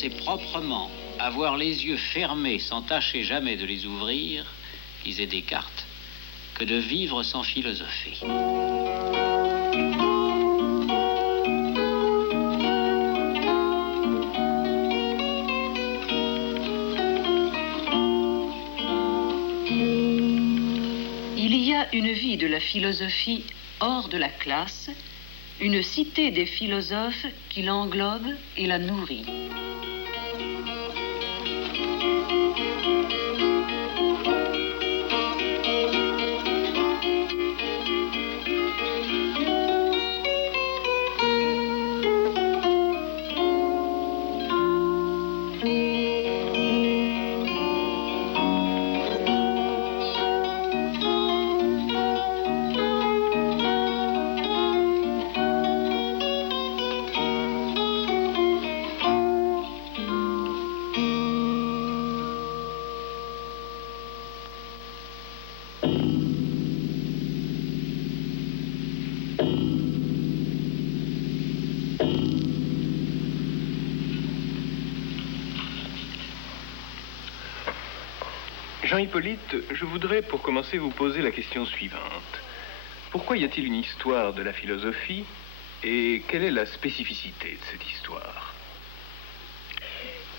c'est proprement avoir les yeux fermés sans tâcher jamais de les ouvrir, disait Descartes, que de vivre sans philosophie. Il y a une vie de la philosophie hors de la classe, une cité des philosophes qui l'englobe et la nourrit. Jean-Hippolyte, je voudrais pour commencer vous poser la question suivante. Pourquoi y a-t-il une histoire de la philosophie et quelle est la spécificité de cette histoire?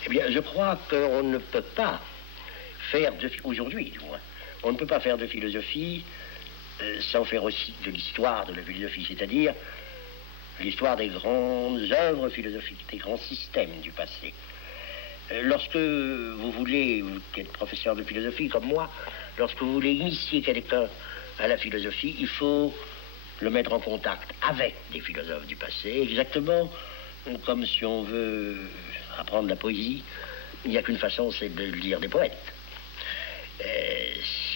Eh bien, je crois qu'on ne peut pas faire aujourd'hui du moins, on ne peut pas faire de philosophie sans faire aussi de l'histoire de la philosophie, c'est-à-dire l'histoire des grandes œuvres philosophiques, des grands systèmes du passé. Lorsque vous voulez, vous qui êtes professeur de philosophie comme moi, lorsque vous voulez initier quelqu'un à la philosophie, il faut le mettre en contact avec des philosophes du passé, exactement comme si on veut apprendre la poésie, il n'y a qu'une façon, c'est de lire des poètes.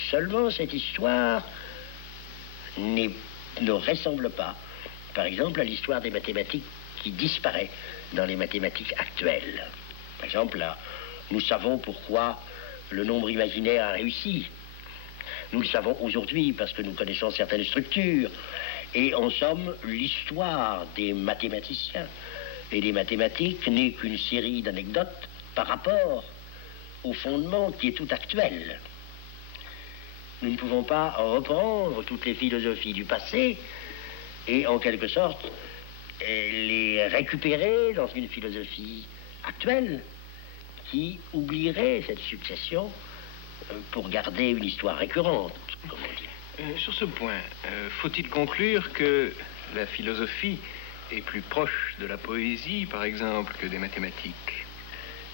Seulement, cette histoire ne ressemble pas, par exemple, à l'histoire des mathématiques qui disparaît dans les mathématiques actuelles. Par exemple, là, nous savons pourquoi le nombre imaginaire a réussi. Nous le savons aujourd'hui parce que nous connaissons certaines structures. Et en somme, l'histoire des mathématiciens et des mathématiques n'est qu'une série d'anecdotes par rapport au fondement qui est tout actuel. Nous ne pouvons pas reprendre toutes les philosophies du passé et, en quelque sorte, les récupérer dans une philosophie actuelle qui oublierait cette succession pour garder une histoire récurrente, comme on dit. Sur ce point, faut-il conclure que la philosophie est plus proche de la poésie, par exemple, que des mathématiques?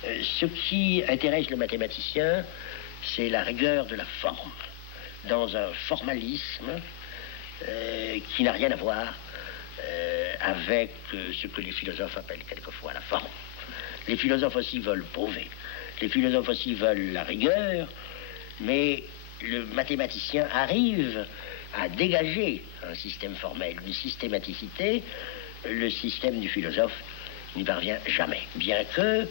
Ce qui intéresse le mathématicien, c'est la rigueur de la forme, dans un formalisme qui n'a rien à voir avec ce que les philosophes appellent quelquefois la forme. Les philosophes aussi veulent prouver, les philosophes aussi veulent la rigueur, mais le mathématicien arrive à dégager un système formel, une systématicité. Le système du philosophe n'y parvient jamais, bien que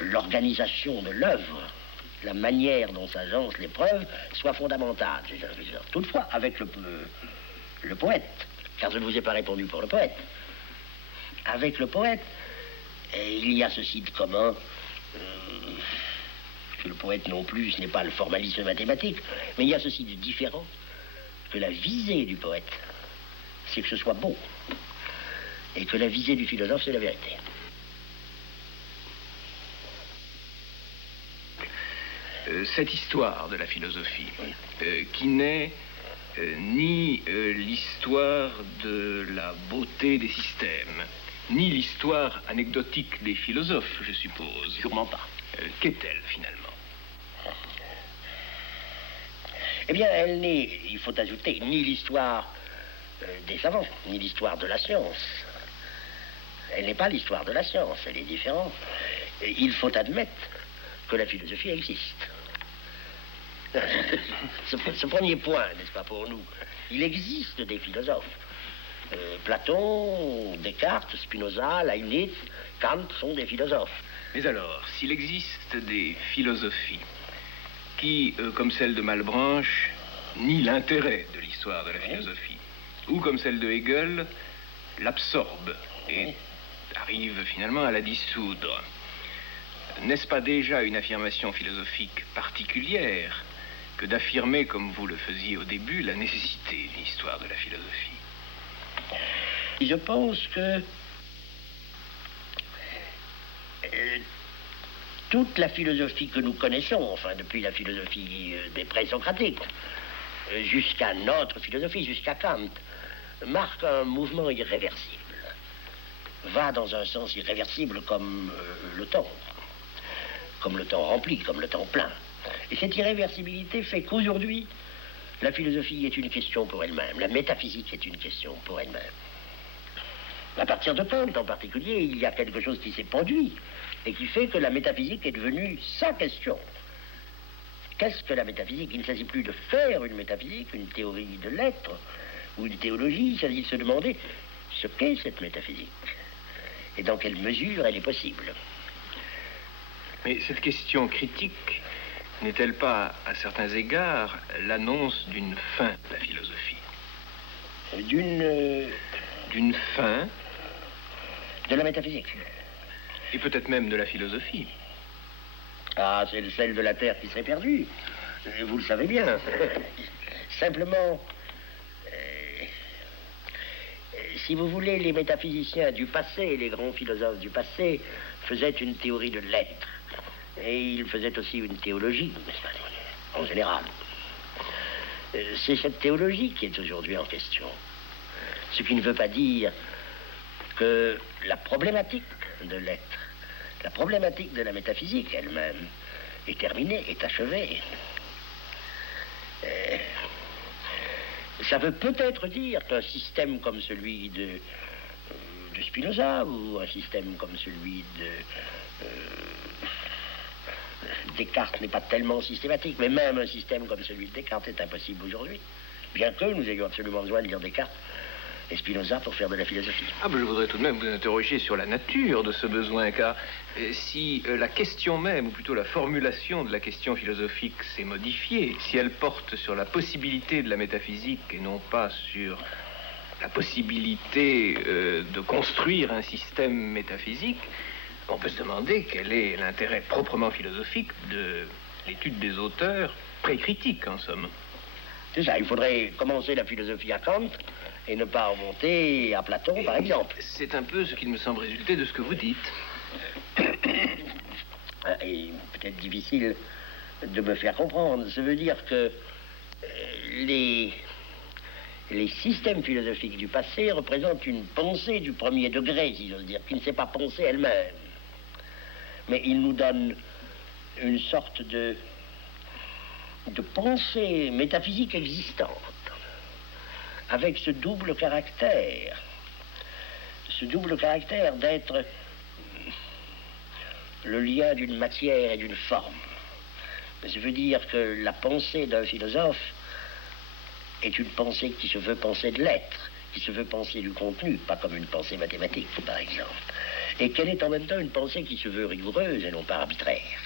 l'organisation de l'œuvre, la manière dont s'agencent les preuves, soit fondamentale. Toutefois, avec le poète, car je ne vous ai pas répondu pour le poète, avec le poète, il y a ceci de commun, que le poète non plus, ce n'est pas le formalisme mathématique, mais il y a ceci de différent, que la visée du poète, c'est que ce soit beau, et que la visée du philosophe, c'est la vérité. Cette histoire de la philosophie, qui n'est ni l'histoire de la beauté des systèmes, ni l'histoire anecdotique des philosophes, je suppose. Sûrement pas. Qu'est-elle, finalement? Eh bien, elle n'est, il faut ajouter, ni l'histoire des savants, ni l'histoire de la science. Elle n'est pas l'histoire de la science, elle est différente. Il faut admettre que la philosophie existe. Ce premier point, n'est-ce pas, pour nous, il existe des philosophes. Platon, Descartes, Spinoza, Leibniz, Kant sont des philosophes. Mais alors, s'il existe des philosophies qui, comme celle de Malebranche, nient l'intérêt de l'histoire de la philosophie, ou comme celle de Hegel, l'absorbe et arrive finalement à la dissoudre, n'est-ce pas déjà une affirmation philosophique particulière que d'affirmer, comme vous le faisiez au début, la nécessité d'une histoire de la philosophie? Je pense que toute la philosophie que nous connaissons, enfin depuis la philosophie des présocratiques, jusqu'à notre philosophie, jusqu'à Kant, marque un mouvement irréversible, va dans un sens irréversible comme le temps rempli, comme le temps plein. Et cette irréversibilité fait qu'aujourd'hui, la philosophie est une question pour elle-même, la métaphysique est une question pour elle-même. À partir de Kant, en particulier, il y a quelque chose qui s'est produit et qui fait que la métaphysique est devenue sa question. Qu'est-ce que la métaphysique? Il ne s'agit plus de faire une métaphysique, une théorie de l'être ou une théologie, il s'agit de se demander ce qu'est cette métaphysique et dans quelle mesure elle est possible. Mais cette question critique n'est-elle pas, à certains égards, l'annonce d'une fin de la philosophie? D'une fin? De la métaphysique. Et peut-être même de la philosophie. Ah, c'est celle de la Terre qui serait perdue. Vous le savez bien. Simplement, si vous voulez, les métaphysiciens du passé, les grands philosophes du passé, faisaient une théorie de l'être. Et ils faisaient aussi une théologie, en général. C'est cette théologie qui est aujourd'hui en question. Ce qui ne veut pas dire que la problématique de l'être, la problématique de la métaphysique elle-même, est terminée, est achevée. Ça veut peut-être dire qu'un système comme celui de Spinoza ou un système comme celui de Descartes n'est pas tellement systématique, mais même un système comme celui de Descartes est impossible aujourd'hui, bien que nous ayons absolument besoin de lire Descartes et Spinoza pour faire de la philosophie. Ah, mais je voudrais tout de même vous interroger sur la nature de ce besoin, car si la question même, ou plutôt la formulation de la question philosophique s'est modifiée, si elle porte sur la possibilité de la métaphysique et non pas sur la possibilité de construire un système métaphysique, on peut se demander quel est l'intérêt proprement philosophique de l'étude des auteurs pré-critiques, en somme. C'est ça, il faudrait commencer la philosophie à Kant et ne pas remonter à Platon, par exemple. C'est un peu ce qu'il me semble résulter de ce que vous dites. Et peut-être difficile de me faire comprendre. Ça veut dire que les systèmes philosophiques du passé représentent une pensée du premier degré, si j'ose dire, qui ne sait pas penser elle-même. Mais ils nous donnent une sorte de pensée métaphysique existante, avec ce double caractère d'être le lien d'une matière et d'une forme. Ça veut dire que la pensée d'un philosophe est une pensée qui se veut penser de l'être, qui se veut penser du contenu, pas comme une pensée mathématique, par exemple. Et qu'elle est en même temps une pensée qui se veut rigoureuse et non pas arbitraire.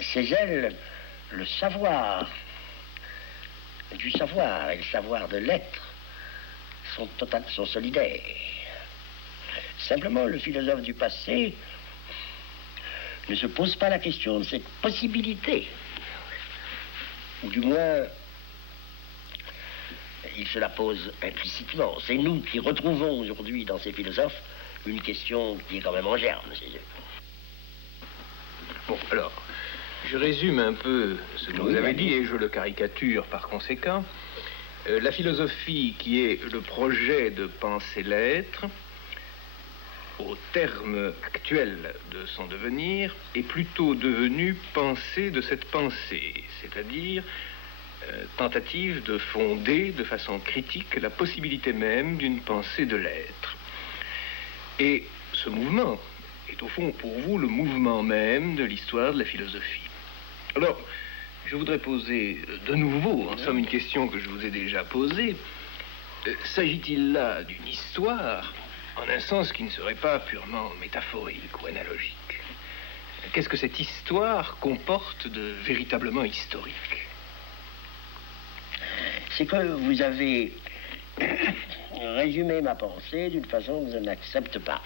Chez elle, le savoir du savoir et le savoir de l'être sont solidaires. Simplement, le philosophe du passé ne se pose pas la question de cette possibilité, ou du moins, il se la pose implicitement. C'est nous qui retrouvons aujourd'hui dans ces philosophes une question qui est quand même en germe chez eux. Bon, alors, je résume un peu ce que vous avez dit et je le caricature par conséquent. La philosophie qui est le projet de penser l'être, au terme actuel de son devenir, est plutôt devenue pensée de cette pensée, c'est-à-dire tentative de fonder de façon critique la possibilité même d'une pensée de l'être. Et ce mouvement est au fond pour vous le mouvement même de l'histoire de la philosophie. Alors, je voudrais poser de nouveau, en somme, une question que je vous ai déjà posée. S'agit-il là d'une histoire, en un sens qui ne serait pas purement métaphorique ou analogique? Qu'est-ce que cette histoire comporte de véritablement historique? C'est que vous avez résumé ma pensée d'une façon que je n'accepte pas.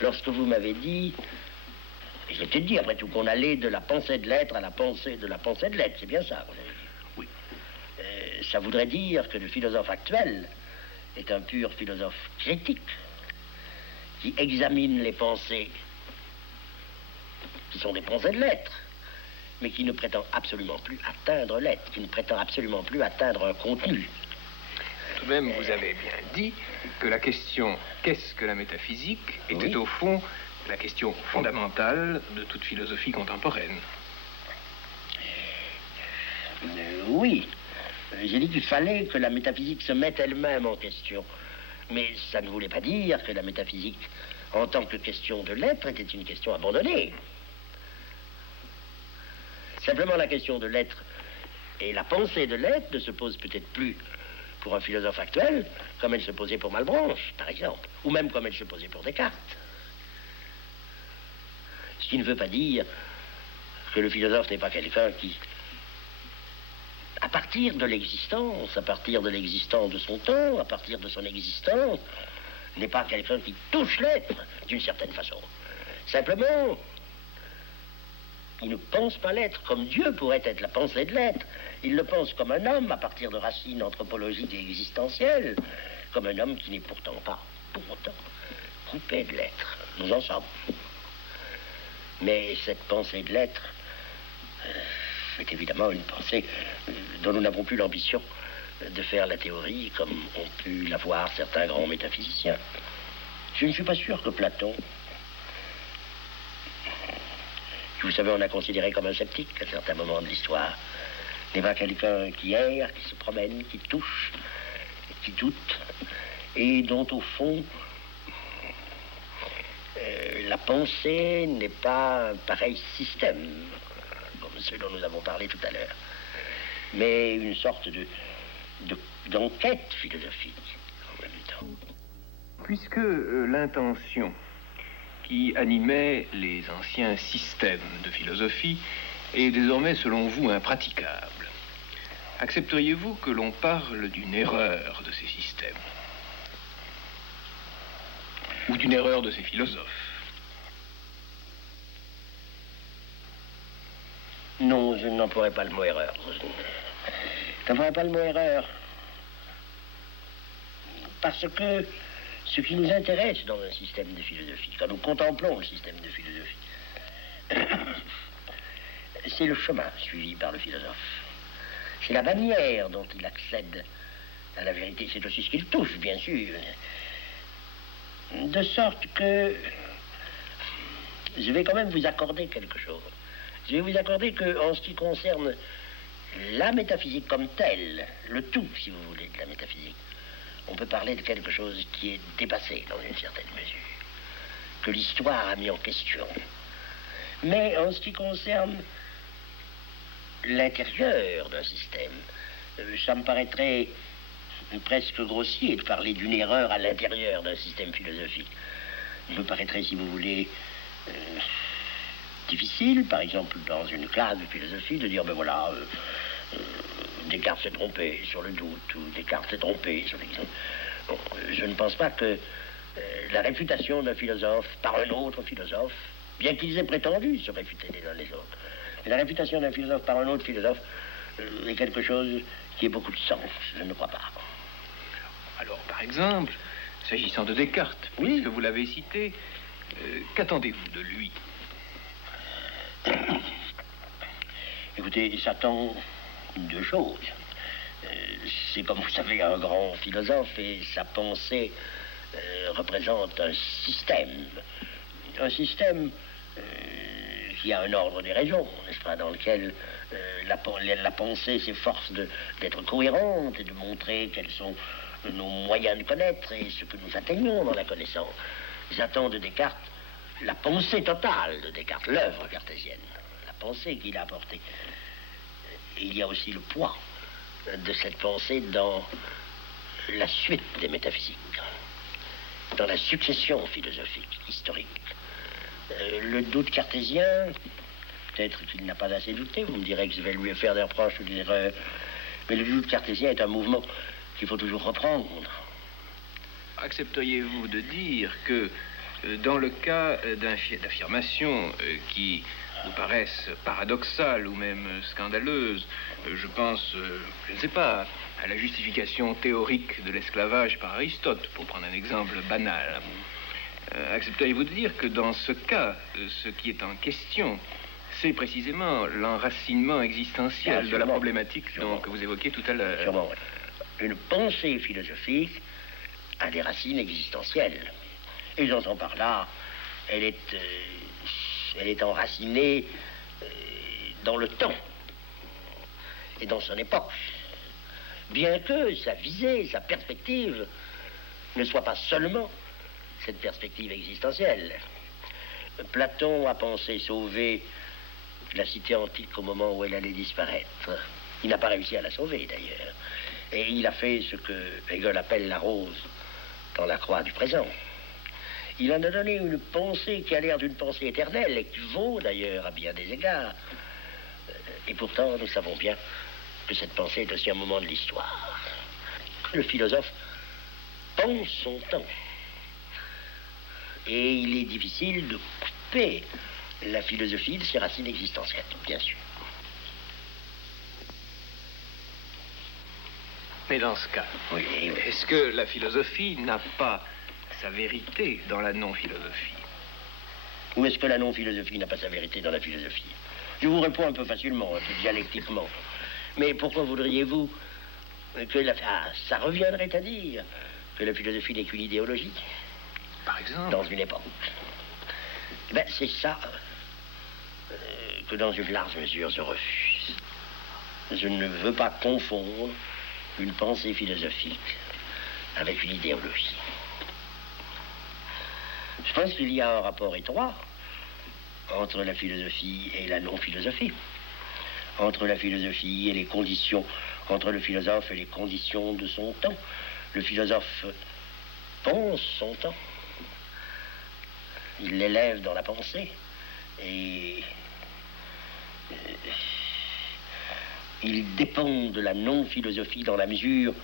Lorsque vous m'avez dit, J'ai peut-être dit, après tout, qu'on allait de la pensée de l'être à la pensée de l'être. C'est bien ça, vous avez dit. Oui. Ça voudrait dire que le philosophe actuel est un pur philosophe critique qui examine les pensées qui sont des pensées de l'être, mais qui ne prétend absolument plus atteindre l'être, qui ne prétend absolument plus atteindre un contenu. Tout de même, vous avez bien dit que la question « qu'est-ce que la métaphysique » était Oui. au fond la question fondamentale de toute philosophie contemporaine. Oui, j'ai dit qu'il fallait que la métaphysique se mette elle-même en question. Mais ça ne voulait pas dire que la métaphysique, en tant que question de l'être, était une question abandonnée. Simplement, la question de l'être et la pensée de l'être ne se pose peut-être plus pour un philosophe actuel comme elle se posait pour Malebranche, par exemple, ou même comme elle se posait pour Descartes. Ce qui ne veut pas dire que le philosophe n'est pas quelqu'un qui, à partir de l'existence de son temps, à partir de son existence, n'est pas quelqu'un qui touche l'être d'une certaine façon. Simplement, il ne pense pas l'être comme Dieu pourrait être la pensée de l'être. Il le pense comme un homme à partir de racines anthropologiques et existentielles, comme un homme qui n'est pourtant pas, pour autant, coupé de l'être. Nous en sommes. Mais cette pensée de l'être est évidemment une pensée dont nous n'avons plus l'ambition de faire la théorie comme ont pu l'avoir certains grands métaphysiciens. Je ne suis pas sûr que Platon, que vous savez, on a considéré comme un sceptique à certains moments de l'histoire, n'est pas quelqu'un qui erre, qui se promène, qui touche, qui doute, et dont au fond la pensée n'est pas un pareil système, comme ceux dont nous avons parlé tout à l'heure, mais une sorte d'enquête philosophique en même temps. Puisque l'intention qui animait les anciens systèmes de philosophie est désormais, selon vous, impraticable, accepteriez-vous que l'on parle d'une erreur de ces systèmes? Ou d'une erreur de ces philosophes? Non, je n'emploierai pas le mot erreur. Je n'emploierai pas le mot erreur. Parce que ce qui nous intéresse dans un système de philosophie, quand nous contemplons le système de philosophie, c'est le chemin suivi par le philosophe. C'est la manière dont il accède à la vérité. C'est aussi ce qu'il touche, bien sûr. De sorte que je vais quand même vous accorder quelque chose. Je vais vous accorder qu'en ce qui concerne la métaphysique comme telle, le tout, si vous voulez, de la métaphysique, on peut parler de quelque chose qui est dépassé dans une certaine mesure, que l'histoire a mis en question. Mais en ce qui concerne l'intérieur d'un système, ça me paraîtrait presque grossier de parler d'une erreur à l'intérieur d'un système philosophique. Il me paraîtrait, si vous voulez, difficile, par exemple, dans une classe de philosophie, de dire, ben voilà, Descartes s'est trompé sur le doute, ou Descartes s'est trompé sur l'exemple. Bon, je ne pense pas que la réfutation d'un philosophe par un autre philosophe, bien qu'ils aient prétendu se réfuter les uns les autres, mais la réfutation d'un philosophe par un autre philosophe est quelque chose qui ait beaucoup de sens, je ne crois pas. Alors, par exemple, s'agissant de Descartes, Oui. puisque vous l'avez cité, qu'attendez-vous de lui? Écoutez, Satan, deux choses. C'est, comme vous savez, un grand philosophe et sa pensée représente un système. Un système qui a un ordre des raisons, n'est-ce pas, dans lequel la pensée s'efforce d'être cohérente et de montrer quels sont nos moyens de connaître et ce que nous atteignons dans la connaissance. J'attends de Descartes la pensée totale de Descartes, l'œuvre cartésienne, la pensée qu'il a apportée. Et il y a aussi le poids de cette pensée dans la suite des métaphysiques, dans la succession philosophique, historique. Le doute cartésien, peut-être qu'il n'a pas assez douté, vous me direz que je vais lui faire des reproches ou des erreurs, mais le doute cartésien est un mouvement qu'il faut toujours reprendre. Accepteriez-vous de dire que Dans le cas d'affirmations qui vous paraissent paradoxales ou même scandaleuses, je pense, je ne sais pas, à la justification théorique de l'esclavage par Aristote, pour prendre un exemple banal. Accepteriez-vous de dire que dans ce cas, ce qui est en question, c'est précisément l'enracinement existentiel de la problématique que vous évoquiez tout à l'heure? Sûrement, oui. Une pensée philosophique a des racines existentielles. Et j'entends par là, elle est enracinée dans le temps et dans son époque. Bien que sa visée, sa perspective ne soit pas seulement cette perspective existentielle. Platon a pensé sauver la cité antique au moment où elle allait disparaître. Il n'a pas réussi à la sauver, d'ailleurs. Et il a fait ce que Hegel appelle la rose dans la croix du présent. Il en a donné une pensée qui a l'air d'une pensée éternelle et qui vaut, d'ailleurs, à bien des égards. Et pourtant, nous savons bien que cette pensée est aussi un moment de l'histoire. Le philosophe pense son temps. Et il est difficile de couper la philosophie de ses racines existentielles, bien sûr. Mais dans ce cas, Oui. est-ce que la philosophie n'a pas sa vérité dans la non-philosophie? Ou est-ce que la non-philosophie n'a pas sa vérité dans la philosophie? Je vous réponds un peu facilement, un peu dialectiquement. Mais pourquoi voudriez-vous que ça reviendrait à dire que la philosophie n'est qu'une idéologie? Par exemple? Dans une époque. Ben, c'est ça que dans une large mesure je refuse. Je ne veux pas confondre une pensée philosophique avec une idéologie. Je pense qu'il y a un rapport étroit entre la philosophie et la non-philosophie, entre la philosophie et les conditions, entre le philosophe et les conditions de son temps. Le philosophe pense son temps. Il l'élève dans la pensée et il dépend de la non-philosophie dans la mesure,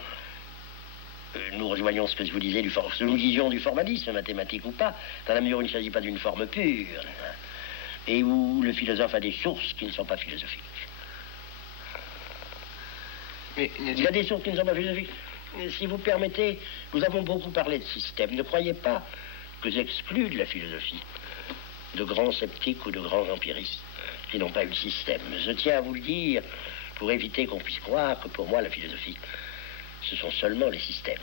nous rejoignons ce que je vous disais, ce que nous disions du formalisme, mathématique ou pas, dans la mesure où il ne s'agit pas d'une forme pure, et où le philosophe a des sources qui ne sont pas philosophiques. Mais il y a des sources qui ne sont pas philosophiques. Si vous permettez, nous avons beaucoup parlé de système. Ne croyez pas que j'exclus de la philosophie de grands sceptiques ou de grands empiristes qui n'ont pas eu de système. Je tiens à vous le dire pour éviter qu'on puisse croire que pour moi la philosophie, ce sont seulement les systèmes.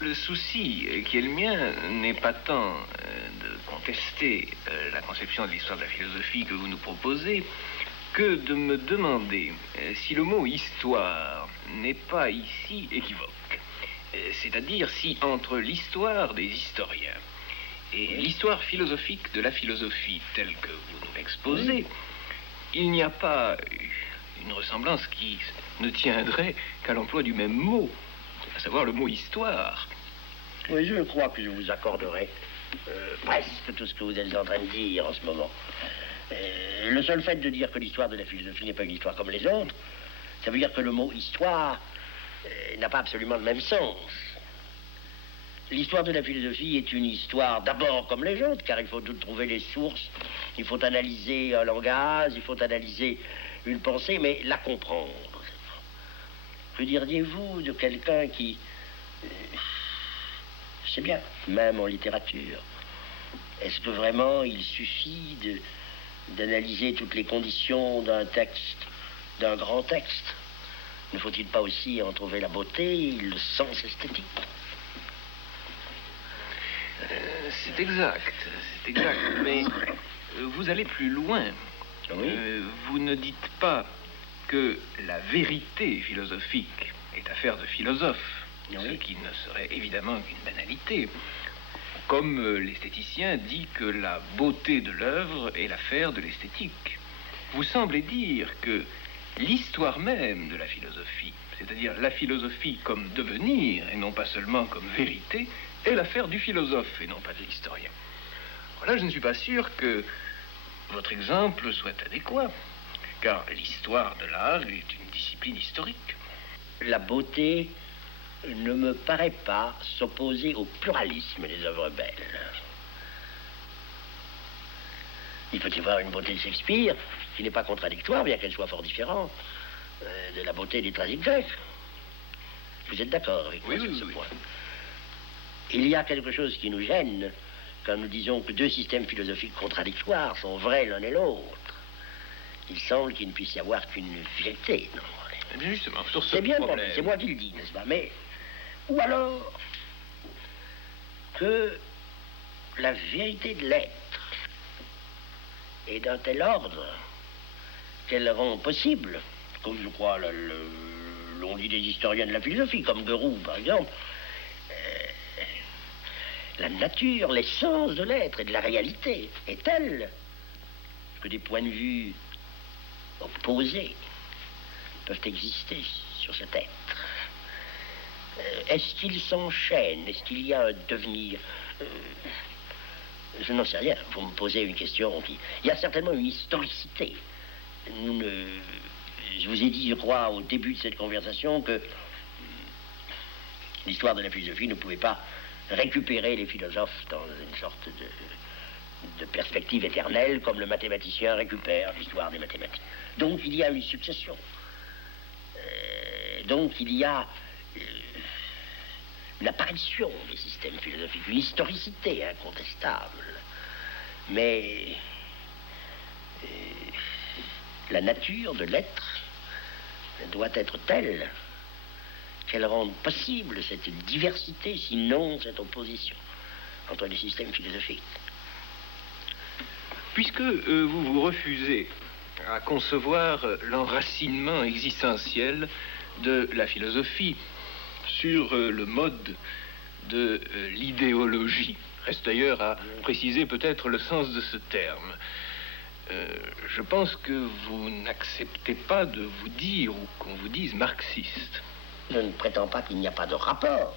Le souci qui est le mien n'est pas tant de contester la conception de l'histoire de la philosophie que vous nous proposez, que de me demander si le mot histoire n'est pas ici équivoque. C'est-à-dire si entre l'histoire des historiens et l'histoire philosophique de la philosophie telle que vous nous l'exposez, il n'y a pas une ressemblance qui ne tiendrait qu'à l'emploi du même mot, à savoir le mot histoire. Oui, je crois que je vous accorderai presque tout ce que vous êtes en train de dire en ce moment. Le seul fait de dire que l'histoire de la philosophie n'est pas une histoire comme les autres, ça veut dire que le mot histoire n'a pas absolument le même sens. L'histoire de la philosophie est une histoire d'abord comme les autres, car il faut trouver les sources, il faut analyser un langage, il faut analyser une pensée, mais la comprendre. Que diriez-vous de quelqu'un qui... c'est bien, même en littérature. Est-ce que vraiment il suffit d'analyser toutes les conditions d'un texte, d'un grand texte? Ne faut-il pas aussi en trouver la beauté, le sens esthétique? C'est exact, mais vous allez plus loin. Oui. Vous ne dites pas que la vérité philosophique est affaire de philosophes, Oui. Ce qui ne serait évidemment qu'une banalité. Comme l'esthéticien dit que la beauté de l'œuvre est l'affaire de l'esthétique. Vous semblez dire que l'histoire même de la philosophie, c'est-à-dire la philosophie comme devenir et non pas seulement comme vérité, est l'affaire du philosophe et non pas de l'historien. Là, je ne suis pas sûr que votre exemple soit adéquat, car l'histoire de l'art est une discipline historique. La beauté ne me paraît pas s'opposer au pluralisme des œuvres belles. Il peut y avoir une beauté de Shakespeare qui n'est pas contradictoire, bien qu'elle soit fort différente de la beauté des tragiques grecs. Vous êtes d'accord avec moi sur ce point? Il y a quelque chose qui nous gêne quand nous disons que deux systèmes philosophiques contradictoires sont vrais l'un et l'autre. Il semble qu'il ne puisse y avoir qu'une vérité. Non. Eh bien justement, sur ce c'est bien problème... C'est moi qui le dis, n'est-ce pas? Mais, ou alors, que la vérité de l'être est d'un tel ordre qu'elle rend possible, comme je crois l'ont dit des historiens de la philosophie, comme Guéroult par exemple, la nature, l'essence de l'être et de la réalité est telle que des points de vue opposés peuvent exister sur cet être. Est-ce qu'il s'enchaîne? Est-ce qu'il y a un devenir? Je n'en sais rien. Vous me posez une question qui... Il y a certainement une historicité. Je vous ai dit, je crois, au début de cette conversation que l'histoire de la philosophie ne pouvait pas récupérer les philosophes dans une sorte de perspective éternelle, comme le mathématicien récupère l'histoire des mathématiques. Donc il y a une succession. Donc il y a une apparition des systèmes philosophiques, une historicité incontestable. Mais la nature de l'être doit être telle qu'elle rende possible cette diversité, sinon cette opposition entre les systèmes philosophiques. Puisque vous vous refusez à concevoir l'enracinement existentiel de la philosophie sur le mode de l'idéologie, reste d'ailleurs à préciser peut-être le sens de ce terme. Je pense que vous n'acceptez pas de vous dire ou qu'on vous dise marxiste. Je ne prétends pas qu'il n'y a pas de rapport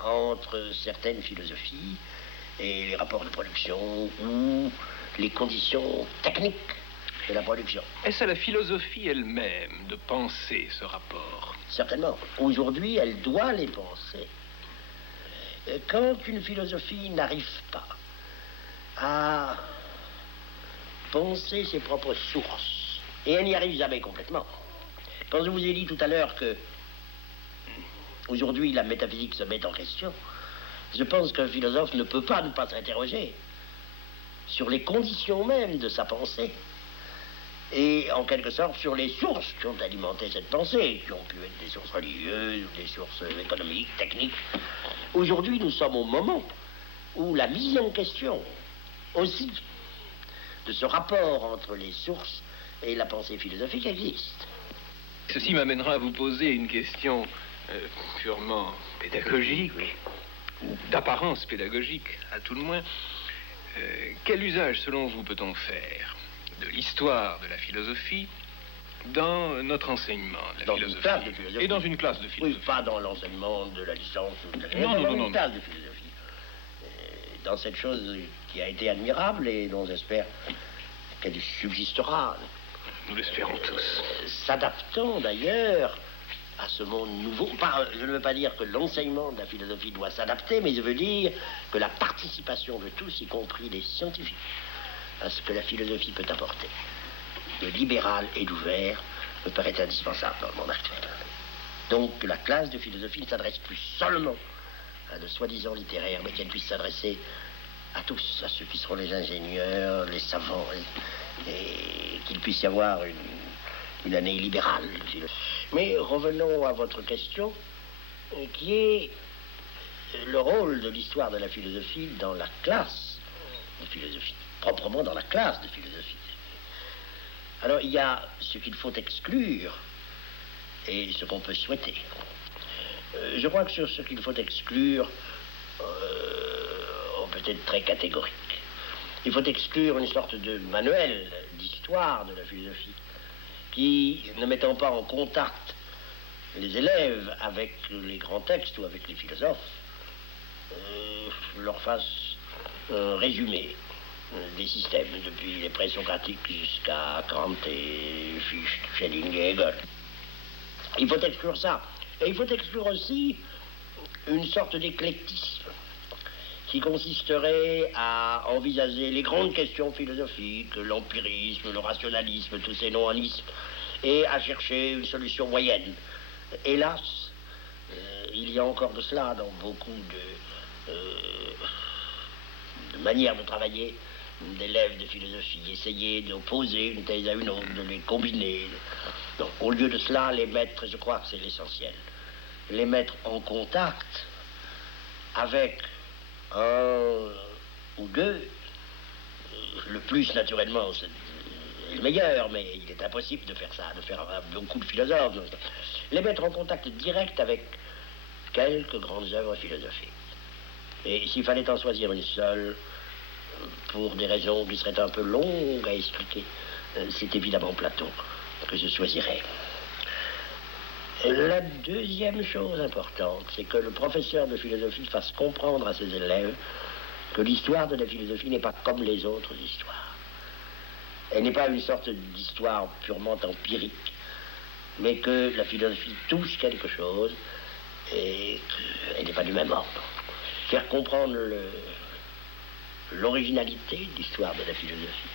entre certaines philosophies et les rapports de production ou les conditions techniques de la production. Est-ce à la philosophie elle-même de penser ce rapport? Certainement. Aujourd'hui, elle doit les penser. Quand une philosophie n'arrive pas à penser ses propres sources, et elle n'y arrive jamais complètement. Quand je vous ai dit tout à l'heure que aujourd'hui la métaphysique se met en question, je pense qu'un philosophe ne peut pas ne pas s'interroger sur les conditions mêmes de sa pensée et en quelque sorte sur les sources qui ont alimenté cette pensée, qui ont pu être des sources religieuses ou des sources économiques, techniques. Aujourd'hui, nous sommes au moment où la mise en question aussi de ce rapport entre les sources et la pensée philosophique existe. Ceci m'amènera à vous poser une question purement pédagogique, ou d'apparence pédagogique, à tout le moins. Quel usage, selon vous, peut-on faire de l'histoire de la philosophie dans notre enseignement de la philosophie? Une classe de philosophie. Et dans une classe de philosophie. Oui, pas dans l'enseignement de la licence ou de la... Non. Une classe de philosophie. Dans cette chose qui a été admirable et dont j'espère qu'elle subsistera. Nous l'espérons tous. S'adaptant d'ailleurs à ce monde nouveau. Je ne veux pas dire que l'enseignement de la philosophie doit s'adapter, mais je veux dire que la participation de tous, y compris les scientifiques, à ce que la philosophie peut apporter, de libéral et d'ouvert, me paraît indispensable dans le monde actuel. Donc que la classe de philosophie ne s'adresse plus seulement à de soi-disant littéraires, mais qu'elle puisse s'adresser à tous, à ceux qui seront les ingénieurs, les savants, et qu'il puisse y avoir une année libérale. Mais revenons à votre question, qui est le rôle de l'histoire de la philosophie dans la classe de philosophie, proprement dans la classe de philosophie. Alors, il y a ce qu'il faut exclure et ce qu'on peut souhaiter. Je crois que sur ce qu'il faut exclure, on peut être très catégorique. Il faut exclure une sorte de manuel d'histoire de la philosophie qui, ne mettant pas en contact les élèves avec les grands textes ou avec les philosophes, leur fasse un résumé des systèmes depuis les présocratiques jusqu'à Kant et Fichte, Schelling et Hegel. Il faut exclure ça. Et il faut exclure aussi une sorte d'éclectisme qui consisterait à envisager les grandes questions philosophiques, l'empirisme, le rationalisme, tous ces nonismes, et à chercher une solution moyenne. Hélas, il y a encore de cela dans beaucoup de manières de travailler d'élèves de philosophie, essayer d'opposer une thèse à une autre, de les combiner. Donc, au lieu de cela, les mettre, je crois que c'est l'essentiel, les mettre en contact avec un ou deux, le plus naturellement, c'est le meilleur, mais il est impossible de faire ça, de faire beaucoup de philosophes, les mettre en contact direct avec quelques grandes œuvres philosophiques. Et s'il fallait en choisir une seule, pour des raisons qui seraient un peu longues à expliquer, c'est évidemment Platon que je choisirais. La deuxième chose importante, c'est que le professeur de philosophie fasse comprendre à ses élèves que l'histoire de la philosophie n'est pas comme les autres histoires. Elle n'est pas une sorte d'histoire purement empirique, mais que la philosophie touche quelque chose et qu'elle n'est pas du même ordre. Faire comprendre l'originalité de l'histoire de la philosophie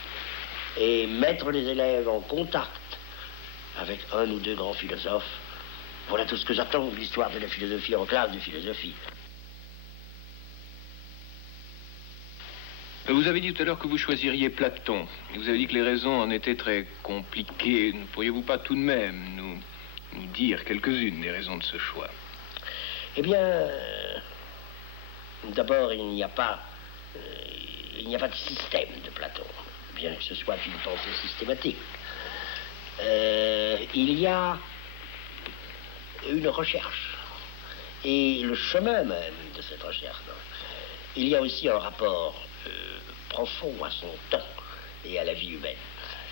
et mettre les élèves en contact avec un ou deux grands philosophes, voilà tout ce que j'attends de l'histoire de la philosophie en classe de philosophie. Vous avez dit tout à l'heure que vous choisiriez Platon. Et vous avez dit que les raisons en étaient très compliquées. Ne pourriez-vous pas tout de même nous dire quelques-unes des raisons de ce choix? Eh bien, d'abord, il n'y a pas de système de Platon, bien que ce soit une pensée systématique. Il y a une recherche, et le chemin même de cette recherche. Il y a aussi un rapport profond à son temps et à la vie humaine,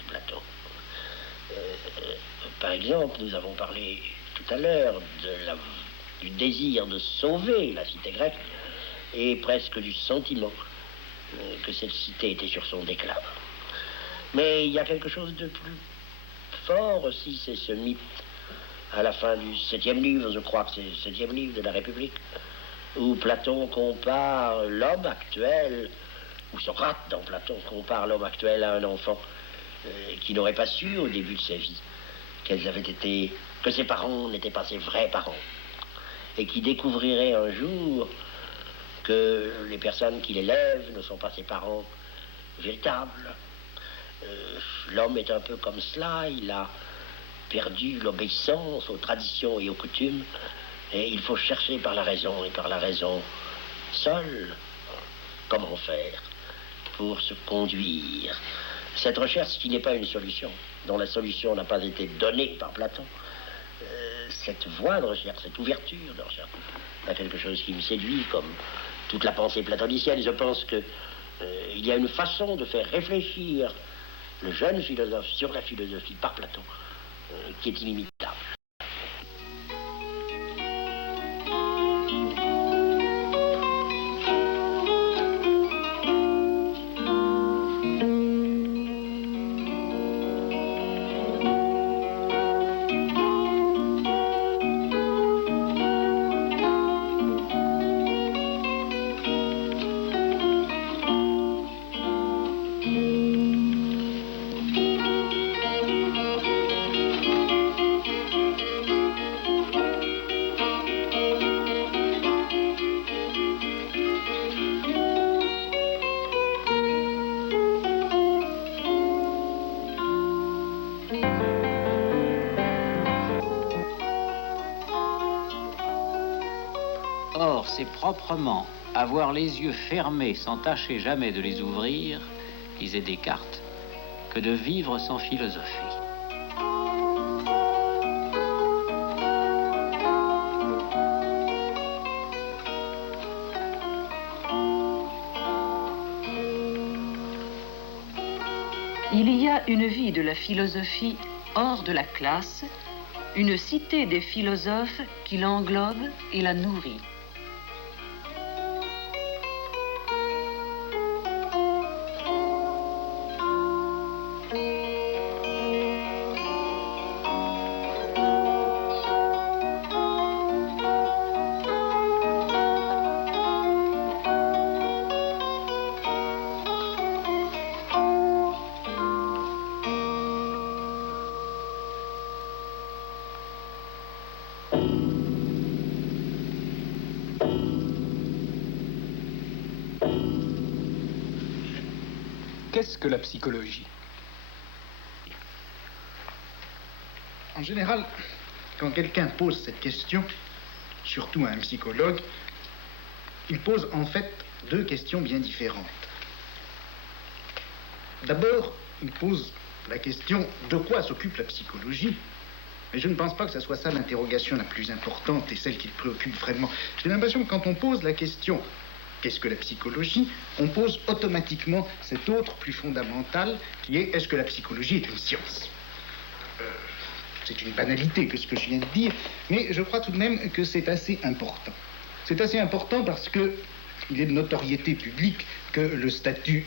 Platon. Par exemple, nous avons parlé tout à l'heure du désir de sauver la cité grecque et presque du sentiment que cette cité était sur son déclin. Mais il y a quelque chose de plus fort aussi, c'est ce mythe à la fin du 7e livre, je crois que c'est le 7e livre de la République, où Platon compare l'homme actuel, ou Socrate dans Platon compare l'homme actuel à un enfant qui n'aurait pas su au début de sa vie que ses parents n'étaient pas ses vrais parents, et qui découvrirait un jour que les personnes qui l'élèvent ne sont pas ses parents véritables. L'homme est un peu comme cela, il a perdu l'obéissance aux traditions et aux coutumes, et il faut chercher par la raison, et par la raison seule, comment faire pour se conduire. Cette recherche qui n'est pas une solution, dont la solution n'a pas été donnée par Platon, cette voie de recherche, cette ouverture de recherche, c'est quelque chose qui me séduit, comme toute la pensée platonicienne. Je pense que il y a une façon de faire réfléchir le jeune philosophe sur la philosophie par Platon qui est inimitable. Or, c'est proprement avoir les yeux fermés sans tâcher jamais de les ouvrir, disait Descartes, que de vivre sans philosophie. Il y a une vie de la philosophie hors de la classe, une cité des philosophes qui l'englobe et la nourrit. Qu'est-ce que la psychologie? En général, quand quelqu'un pose cette question, surtout à un psychologue, il pose en fait deux questions bien différentes. D'abord, il pose la question de quoi s'occupe la psychologie. Mais je ne pense pas que ce soit ça l'interrogation la plus importante et celle qui le préoccupe vraiment. J'ai l'impression que quand on pose la question qu'est-ce que la psychologie, on pose automatiquement cette autre plus fondamentale qui est est-ce que la psychologie est une science? C'est une banalité que ce que je viens de dire, mais je crois tout de même que c'est assez important. C'est assez important parce que il est de notoriété publique que le statut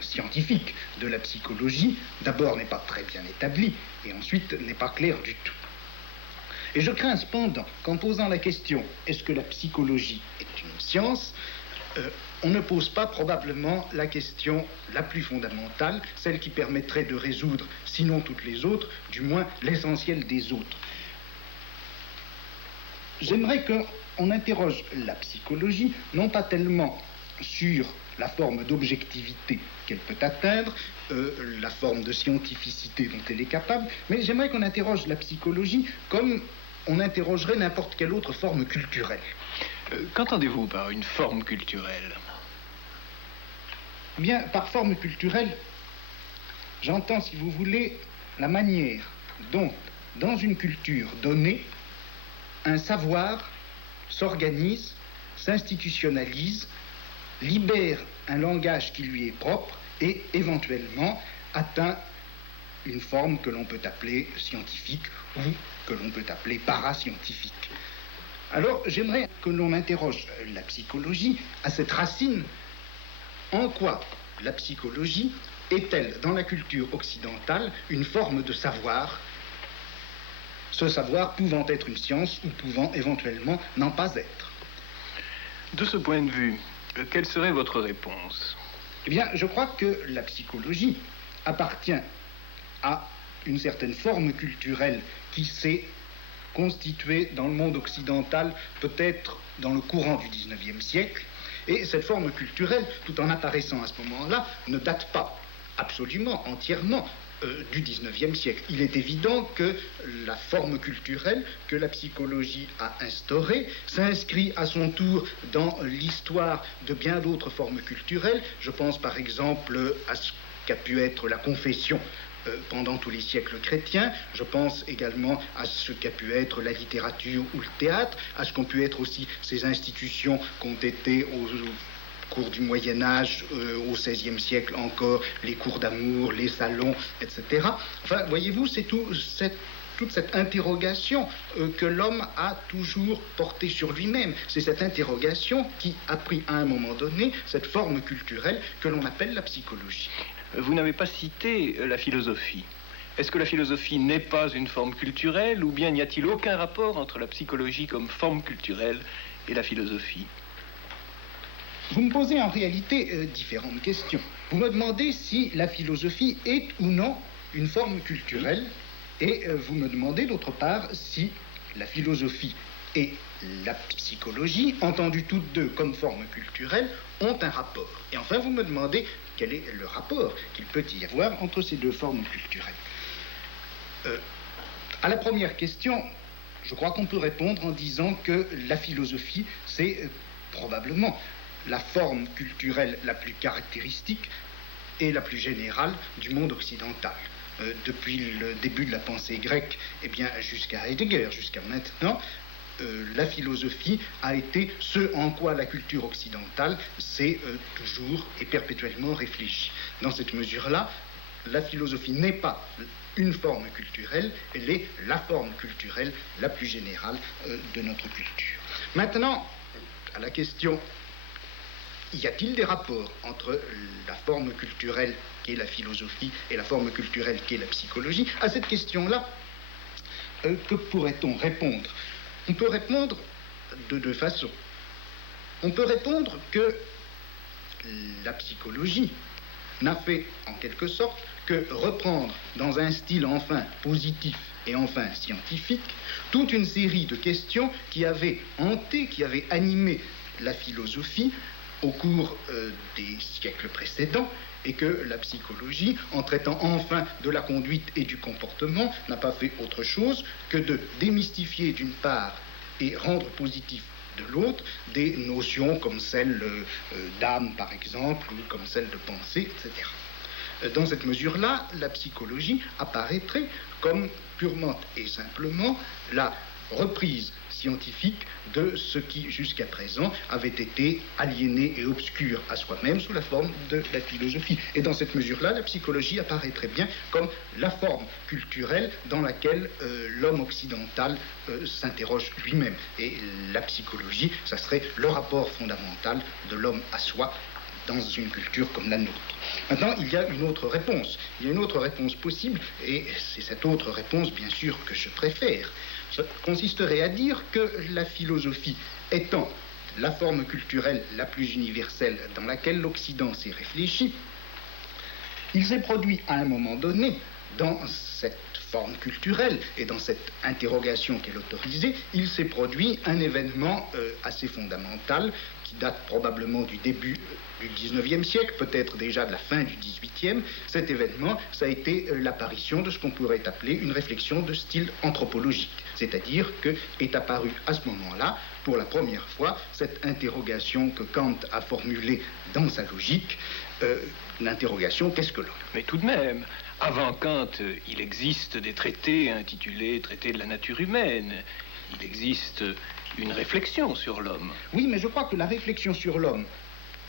scientifique de la psychologie, d'abord n'est pas très bien établi, et ensuite n'est pas clair du tout. Et je crains cependant qu'en posant la question est-ce que la psychologie est une science, on ne pose pas probablement la question la plus fondamentale, celle qui permettrait de résoudre, sinon toutes les autres, du moins l'essentiel des autres. J'aimerais qu'on interroge la psychologie, non pas tellement sur la forme d'objectivité qu'elle peut atteindre, la forme de scientificité dont elle est capable, mais j'aimerais qu'on interroge la psychologie comme on interrogerait n'importe quelle autre forme culturelle. Qu'entendez-vous par une forme culturelle? Eh bien, par forme culturelle, j'entends, si vous voulez, la manière dont, dans une culture donnée, un savoir s'organise, s'institutionnalise, libère un langage qui lui est propre et, éventuellement, atteint une forme que l'on peut appeler scientifique ou que l'on peut appeler parascientifique. Alors, j'aimerais que l'on interroge la psychologie à cette racine. En quoi la psychologie est-elle, dans la culture occidentale, une forme de savoir, ce savoir pouvant être une science ou pouvant éventuellement n'en pas être? De ce point de vue, quelle serait votre réponse? Eh bien, je crois que la psychologie appartient à une certaine forme culturelle qui s'est constituée dans le monde occidental, peut-être dans le courant du XIXe siècle. Et cette forme culturelle, tout en apparaissant à ce moment-là, ne date pas absolument, entièrement du XIXe siècle. Il est évident que la forme culturelle que la psychologie a instaurée s'inscrit à son tour dans l'histoire de bien d'autres formes culturelles. Je pense par exemple à ce qu'a pu être la confession pendant tous les siècles chrétiens. Je pense également à ce qu'a pu être la littérature ou le théâtre, à ce qu'ont pu être aussi ces institutions qu'ont été au cours du Moyen-Âge, au XVIe siècle encore, les cours d'amour, les salons, etc. Enfin, voyez-vous, c'est toute cette interrogation que l'homme a toujours portée sur lui-même. C'est cette interrogation qui a pris à un moment donné cette forme culturelle que l'on appelle la psychologie. Vous n'avez pas cité la philosophie. Est-ce que la philosophie n'est pas une forme culturelle ou bien n'y a-t-il aucun rapport entre la psychologie comme forme culturelle et la philosophie? Vous me posez en réalité différentes questions. Vous me demandez si la philosophie est ou non une forme culturelle et vous me demandez d'autre part si la philosophie et la psychologie, entendues toutes deux comme forme culturelle, ont un rapport. Et enfin, vous me demandez quel est le rapport qu'il peut y avoir entre ces deux formes culturelles. À la première question, je crois qu'on peut répondre en disant que la philosophie, c'est probablement la forme culturelle la plus caractéristique et la plus générale du monde occidental. Depuis le début de la pensée grecque, eh bien, jusqu'à Heidegger, jusqu'à maintenant, la philosophie a été ce en quoi la culture occidentale s'est toujours et perpétuellement réfléchie. Dans cette mesure-là, la philosophie n'est pas une forme culturelle, elle est la forme culturelle la plus générale de notre culture. Maintenant, à la question, y a-t-il des rapports entre la forme culturelle qu'est la philosophie et la forme culturelle qu'est la psychologie? À cette question-là, que pourrait-on répondre? On peut répondre de deux façons. On peut répondre que la psychologie n'a fait, en quelque sorte, que reprendre dans un style enfin positif et enfin scientifique toute une série de questions qui avaient hanté, qui avaient animé la philosophie au cours des siècles précédents et que la psychologie, en traitant enfin de la conduite et du comportement, n'a pas fait autre chose que de démystifier d'une part et rendre positif de l'autre des notions comme celle d'âme, par exemple, ou comme celle de pensée, etc. Dans cette mesure-là, la psychologie apparaîtrait comme purement et simplement la reprise scientifique de ce qui, jusqu'à présent, avait été aliéné et obscur à soi-même sous la forme de la philosophie. Et dans cette mesure-là, la psychologie apparaît très bien comme la forme culturelle dans laquelle l'homme occidental s'interroge lui-même. Et la psychologie, ça serait le rapport fondamental de l'homme à soi dans une culture comme la nôtre. Maintenant, il y a une autre réponse. Il y a une autre réponse possible, et c'est cette autre réponse, bien sûr, que je préfère. Ça consisterait à dire que la philosophie étant la forme culturelle la plus universelle dans laquelle l'Occident s'est réfléchi, il s'est produit à un moment donné, dans cette forme culturelle et dans cette interrogation qu'elle autorisait, il s'est produit un événement assez fondamental qui date probablement du début du 19e siècle, peut-être déjà de la fin du 18e. Cet événement, ça a été l'apparition de ce qu'on pourrait appeler une réflexion de style anthropologique. C'est-à-dire qu'est apparue à ce moment-là, pour la première fois, cette interrogation que Kant a formulée dans sa logique, l'interrogation « qu'est-ce que l'homme ?» Mais tout de même, avant Kant, il existe des traités intitulés « Traités de la nature humaine ». Il existe une réflexion sur l'homme. Oui, mais je crois que la réflexion sur l'homme,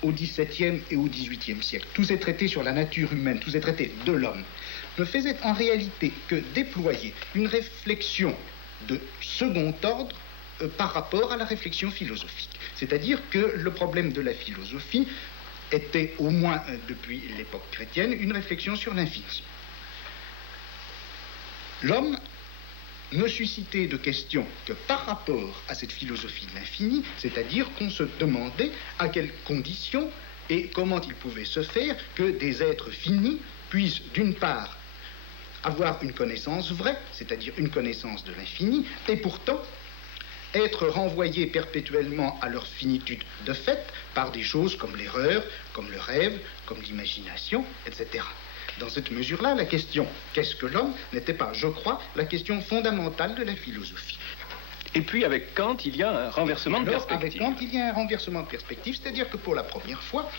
au XVIIe et au XVIIIe siècle, tous ces traités sur la nature humaine, tous ces traités de l'homme, ne faisaient en réalité que déployer une réflexion de second ordre par rapport à la réflexion philosophique. C'est-à-dire que le problème de la philosophie était, au moins depuis l'époque chrétienne, une réflexion sur l'infini. L'homme ne suscitait de questions que par rapport à cette philosophie de l'infini, c'est-à-dire qu'on se demandait à quelles conditions et comment il pouvait se faire que des êtres finis puissent, d'une part, avoir une connaissance vraie, c'est-à-dire une connaissance de l'infini, et pourtant être renvoyés perpétuellement à leur finitude de fait par des choses comme l'erreur, comme le rêve, comme l'imagination, etc. Dans cette mesure-là, la question « qu'est-ce que l'homme » n'était pas, je crois, la question fondamentale de la philosophie. Et puis avec Kant, il y a un renversement de perspective. Avec Kant, il y a un renversement de perspective, c'est-à-dire que pour la première fois,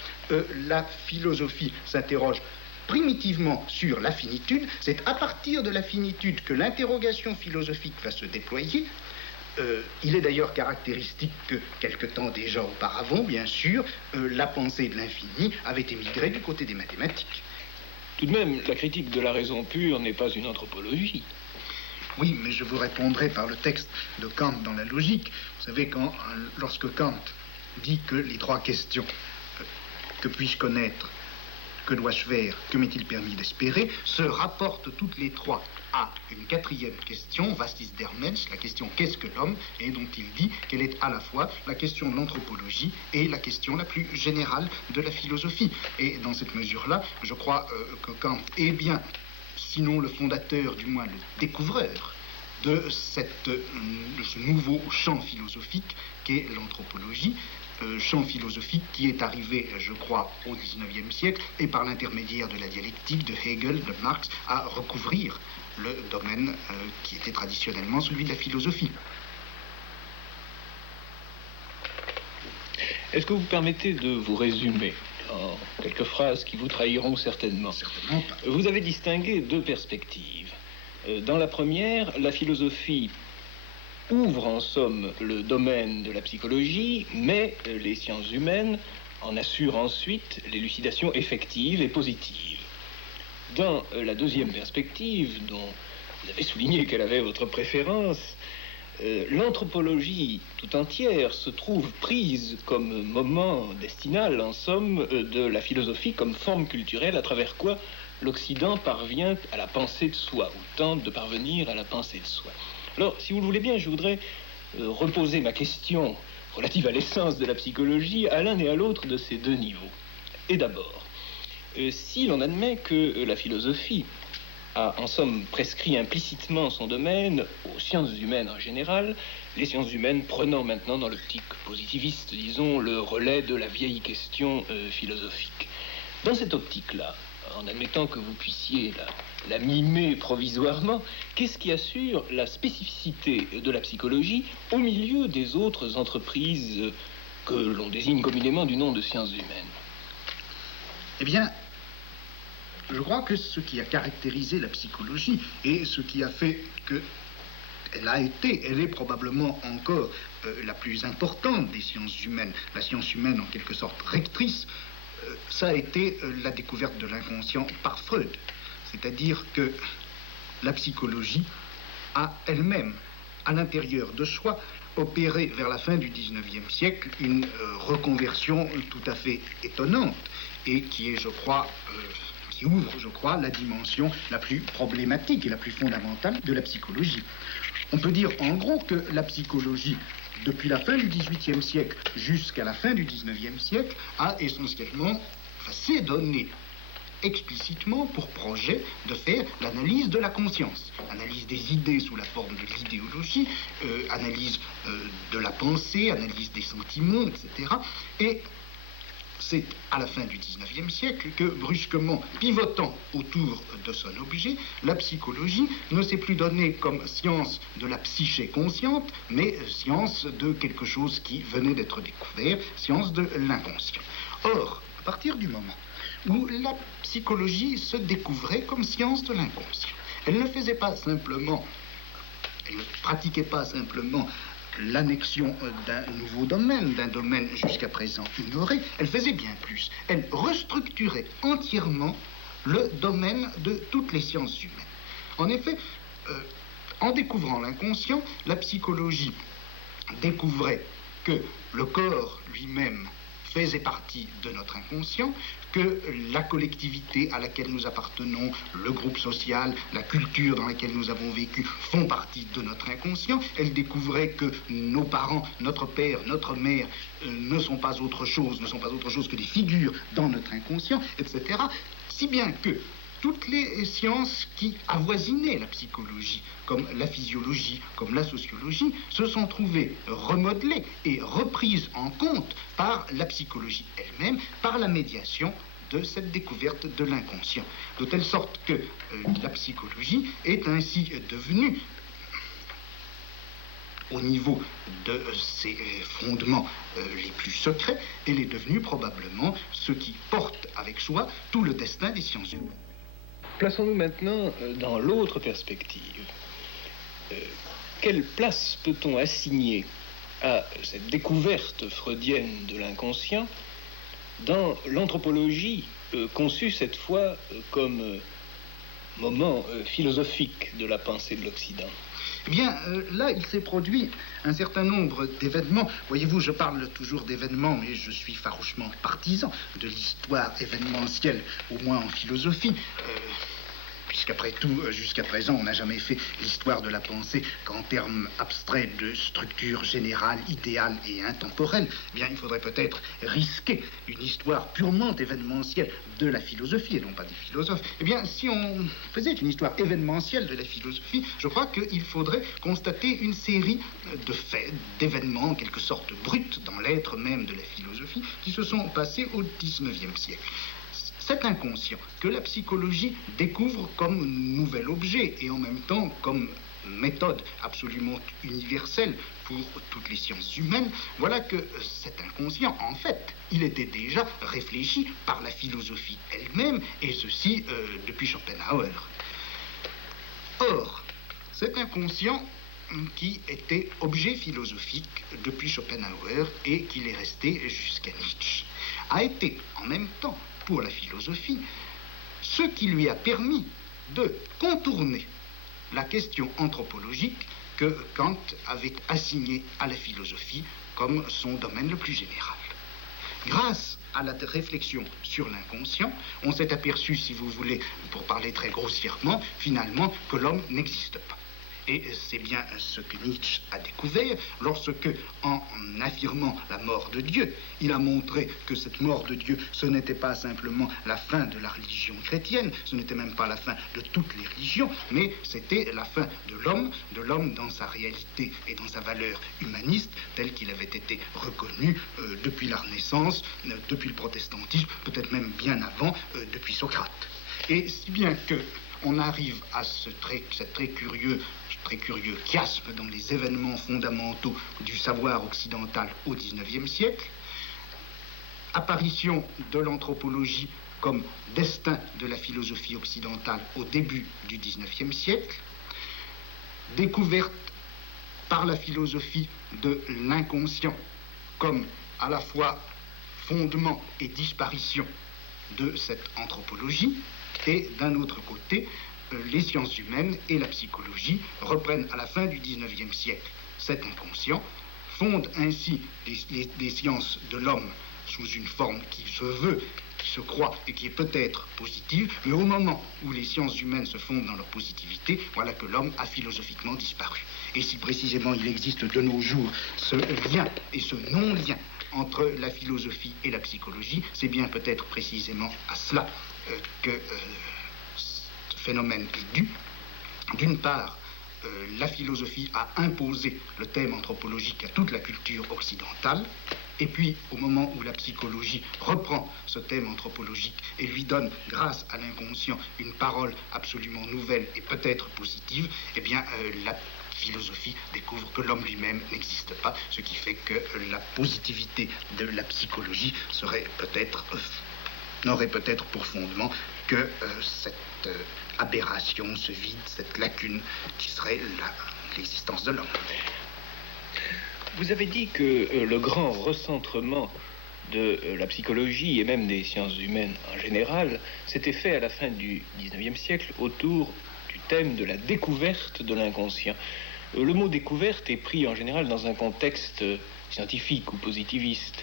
la philosophie s'interroge primitivement sur la finitude. C'est à partir de la finitude que l'interrogation philosophique va se déployer. Il est d'ailleurs caractéristique que, quelque temps déjà auparavant, bien sûr, la pensée de l'infini avait émigré du côté des mathématiques. Tout de même, la critique de la raison pure n'est pas une anthropologie. Oui, mais je vous répondrai par le texte de Kant dans la logique. Vous savez, lorsque Kant dit que les trois questions, que puis-je connaître, que dois-je faire, que m'est-il permis d'espérer, se rapportent toutes les trois à une quatrième question, Vastis der Mensch, la question « qu'est-ce que l'homme ?» et dont il dit qu'elle est à la fois la question de l'anthropologie et la question la plus générale de la philosophie. Et dans cette mesure-là, je crois que Kant est bien, sinon le fondateur, du moins le découvreur de ce nouveau champ philosophique qu'est l'anthropologie, champ philosophique qui est arrivé, je crois, au XIXe siècle, et par l'intermédiaire de la dialectique, de Hegel, de Marx, à recouvrir le domaine qui était traditionnellement celui de la philosophie. Est-ce que vous permettez de vous résumer en quelques phrases qui vous trahiront certainement? Certainement pas. Vous avez distingué deux perspectives. Dans la première, la philosophie ouvre en somme le domaine de la psychologie, mais les sciences humaines en assurent ensuite l'élucidation effective et positive. Dans la deuxième perspective, dont vous avez souligné qu'elle avait votre préférence, l'anthropologie tout entière se trouve prise comme moment destinal, en somme, de la philosophie comme forme culturelle à travers quoi l'Occident parvient à la pensée de soi, ou tente de parvenir à la pensée de soi. Alors, si vous le voulez bien, je voudrais reposer ma question relative à l'essence de la psychologie à l'un et à l'autre de ces deux niveaux. Et d'abord, si l'on admet que la philosophie a en somme prescrit implicitement son domaine aux sciences humaines en général, les sciences humaines prenant maintenant dans l'optique positiviste, disons, le relais de la vieille question philosophique. Dans cette optique-là, en admettant que vous puissiez la mimer provisoirement, qu'est-ce qui assure la spécificité de la psychologie au milieu des autres entreprises que l'on désigne communément du nom de sciences humaines? Eh bien, je crois que ce qui a caractérisé la psychologie et ce qui a fait que elle est probablement encore la plus importante des sciences humaines, la science humaine en quelque sorte rectrice, ça a été la découverte de l'inconscient par Freud. C'est-à-dire que la psychologie a elle-même, à l'intérieur de soi, opéré vers la fin du XIXe siècle une reconversion tout à fait étonnante et qui est, je crois, qui ouvre, je crois, la dimension la plus problématique et la plus fondamentale de la psychologie. On peut dire en gros que la psychologie, depuis la fin du XVIIIe siècle jusqu'à la fin du XIXe siècle, a essentiellement, s'est donné explicitement pour projet de faire l'analyse de la conscience, analyse des idées sous la forme de l'idéologie, analyse de la pensée, analyse des sentiments, etc. Et c'est à la fin du XIXe siècle que, brusquement, pivotant autour de son objet, la psychologie ne s'est plus donnée comme science de la psyché consciente, mais science de quelque chose qui venait d'être découvert, science de l'inconscient. Or, à partir du moment où la psychologie se découvrait comme science de l'inconscient, elle ne faisait pas simplement, elle ne pratiquait pas simplement l'annexion d'un nouveau domaine, d'un domaine jusqu'à présent ignoré, elle faisait bien plus. Elle restructurait entièrement le domaine de toutes les sciences humaines. En effet, en découvrant l'inconscient, la psychologie découvrait que le corps lui-même faisait partie de notre inconscient, que la collectivité à laquelle nous appartenons, le groupe social, la culture dans laquelle nous avons vécu font partie de notre inconscient. Elle découvrait que nos parents, notre père, notre mère ne sont pas autre chose que des figures dans notre inconscient, etc. Si bien que toutes les sciences qui avoisinaient la psychologie, comme la physiologie, comme la sociologie, se sont trouvées remodelées et reprises en compte par la psychologie elle-même, par la médiation de cette découverte de l'inconscient. De telle sorte que la psychologie est ainsi devenue, au niveau de ses fondements les plus secrets, elle est devenue probablement ce qui porte avec soi tout le destin des sciences humaines. Plaçons-nous maintenant dans l'autre perspective. Quelle place peut-on assigner à cette découverte freudienne de l'inconscient dans l'anthropologie conçue cette fois comme moment philosophique de la pensée de l'Occident? Eh bien, là, il s'est produit un certain nombre d'événements. Voyez-vous, je parle toujours d'événements, mais je suis farouchement partisan de l'histoire événementielle, au moins en philosophie. Puisqu'après tout, jusqu'à présent, on n'a jamais fait l'histoire de la pensée qu'en termes abstraits de structure générale, idéale et intemporelle. Eh bien, il faudrait peut-être risquer une histoire purement événementielle de la philosophie, et non pas des philosophes. Eh bien, si on faisait une histoire événementielle de la philosophie, je crois qu'il faudrait constater une série de faits, d'événements en quelque sorte bruts dans l'être même de la philosophie, qui se sont passés au XIXe siècle. Cet inconscient que la psychologie découvre comme nouvel objet et en même temps comme méthode absolument universelle pour toutes les sciences humaines, voilà que cet inconscient, en fait, il était déjà réfléchi par la philosophie elle-même, et ceci depuis Schopenhauer. Or, cet inconscient qui était objet philosophique depuis Schopenhauer et qu'il est resté jusqu'à Nietzsche, a été en même temps pour la philosophie ce qui lui a permis de contourner la question anthropologique que Kant avait assignée à la philosophie comme son domaine le plus général. Grâce à la réflexion sur l'inconscient, on s'est aperçu, si vous voulez, pour parler très grossièrement, finalement, que l'homme n'existe pas. Et c'est bien ce que Nietzsche a découvert lorsque, en affirmant la mort de Dieu, il a montré que cette mort de Dieu, ce n'était pas simplement la fin de la religion chrétienne, ce n'était même pas la fin de toutes les religions, mais c'était la fin de l'homme dans sa réalité et dans sa valeur humaniste, tel qu'il avait été reconnu depuis la Renaissance, depuis le protestantisme, peut-être même bien avant, depuis Socrate. Et si bien que on arrive à cette très curieux chiasme dans les événements fondamentaux du savoir occidental au XIXe siècle, apparition de l'anthropologie comme destin de la philosophie occidentale au début du XIXe siècle, découverte par la philosophie de l'inconscient comme à la fois fondement et disparition de cette anthropologie, et d'un autre côté, les sciences humaines et la psychologie reprennent à la fin du XIXe siècle cet inconscient, fondent ainsi les sciences de l'homme sous une forme qui se veut, qui se croit et qui est peut-être positive, mais au moment où les sciences humaines se fondent dans leur positivité, voilà que l'homme a philosophiquement disparu. Et si précisément il existe de nos jours ce lien et ce non-lien entre la philosophie et la psychologie, c'est bien peut-être précisément à cela que ce phénomène est dû. D'une part, la philosophie a imposé le thème anthropologique à toute la culture occidentale, et puis au moment où la psychologie reprend ce thème anthropologique et lui donne, grâce à l'inconscient, une parole absolument nouvelle et peut-être positive, eh bien la philosophie découvre que l'homme lui-même n'existe pas, ce qui fait que la positivité de la psychologie n'aurait peut-être pour fondement que cette aberration, ce vide, cette lacune qui serait l'existence de l'homme. Vous avez dit que le grand recentrement de la psychologie et même des sciences humaines en général s'était fait à la fin du XIXe siècle autour du thème de la découverte de l'inconscient. Le mot découverte est pris en général dans un contexte scientifique ou positiviste.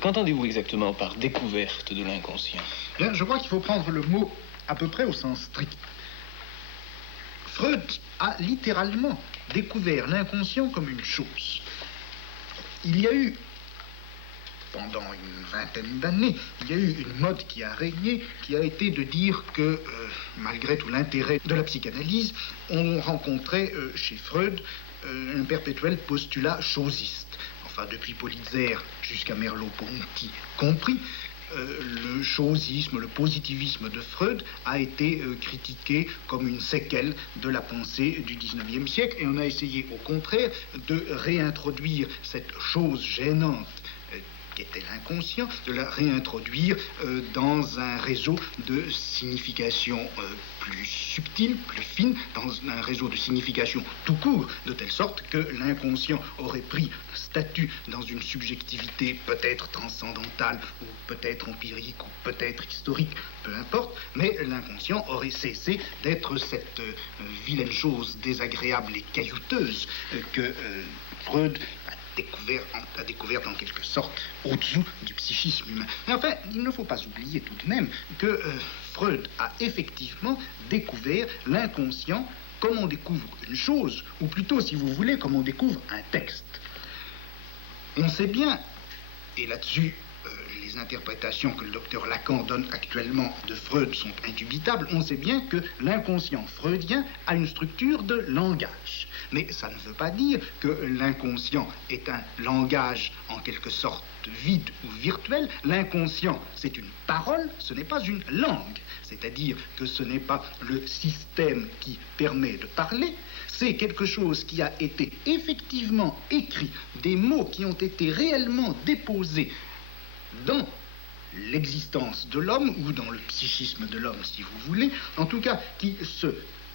Qu'entendez-vous exactement par découverte de l'inconscient? Bien, je crois qu'il faut prendre le mot à peu près au sens strict. Freud a littéralement découvert l'inconscient comme une chose. Il y a eu, pendant une vingtaine d'années, il y a eu une mode qui a régné, qui a été de dire que, malgré tout l'intérêt de la psychanalyse, on rencontrait chez Freud un perpétuel postulat chosiste. Enfin, depuis Politzer jusqu'à Merleau-Ponty compris, le chosisme, le positivisme de Freud a été critiqué comme une séquelle de la pensée du XIXe siècle, et on a essayé au contraire de réintroduire cette chose gênante qui était l'inconscient, de la réintroduire dans un réseau de signification plus subtile, plus fine, dans un réseau de signification tout court, de telle sorte que l'inconscient aurait pris statut dans une subjectivité peut-être transcendantale, ou peut-être empirique, ou peut-être historique, peu importe, mais l'inconscient aurait cessé d'être cette vilaine chose désagréable et caillouteuse que Freud a découvert en quelque sorte au-dessous du psychisme humain. Mais enfin, il ne faut pas oublier tout de même que Freud a effectivement découvert l'inconscient comme on découvre une chose, ou plutôt, si vous voulez, comme on découvre un texte. On sait bien, et là-dessus, les interprétations que le docteur Lacan donne actuellement de Freud sont indubitables, on sait bien que l'inconscient freudien a une structure de langage. Mais ça ne veut pas dire que l'inconscient est un langage en quelque sorte vide ou virtuel. L'inconscient, c'est une parole, ce n'est pas une langue. C'est-à-dire que ce n'est pas le système qui permet de parler, c'est quelque chose qui a été effectivement écrit, des mots qui ont été réellement déposés dans l'existence de l'homme, ou dans le psychisme de l'homme, si vous voulez, en tout cas, qui se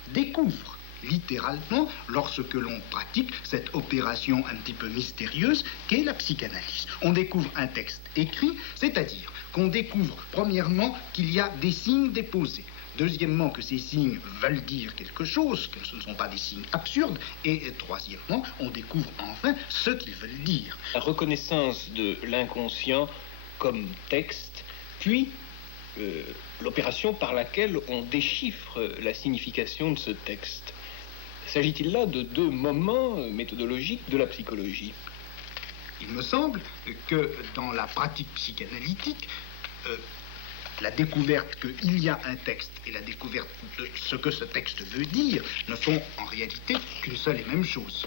découvrent littéralement lorsque l'on pratique cette opération un petit peu mystérieuse qu'est la psychanalyse. On découvre un texte écrit, c'est-à-dire qu'on découvre premièrement qu'il y a des signes déposés. Deuxièmement, que ces signes veulent dire quelque chose, que ce ne sont pas des signes absurdes. Et troisièmement, on découvre enfin ce qu'ils veulent dire. La reconnaissance de l'inconscient comme texte, puis l'opération par laquelle on déchiffre la signification de ce texte. S'agit-il là de deux moments méthodologiques de la psychologie? Il me semble que dans la pratique psychanalytique, la découverte qu'il y a un texte et la découverte de ce que ce texte veut dire ne font en réalité qu'une seule et même chose.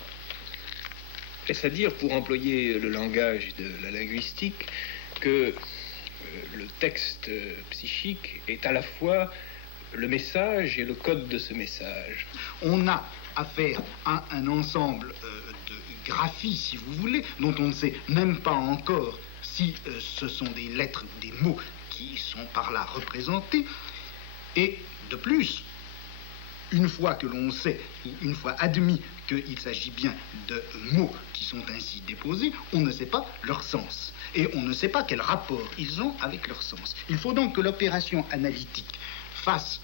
Est-ce à dire, pour employer le langage de la linguistique, que le texte psychique est à la fois le message et le code de ce message? On a affaire à un ensemble de graphies, si vous voulez, dont on ne sait même pas encore si ce sont des lettres ou des mots qui sont par là représentés. Et de plus, une fois que l'on sait, ou une fois admis qu'il s'agit bien de mots qui sont ainsi déposés, on ne sait pas leur sens. Et on ne sait pas quel rapport ils ont avec leur sens. Il faut donc que l'opération analytique fasse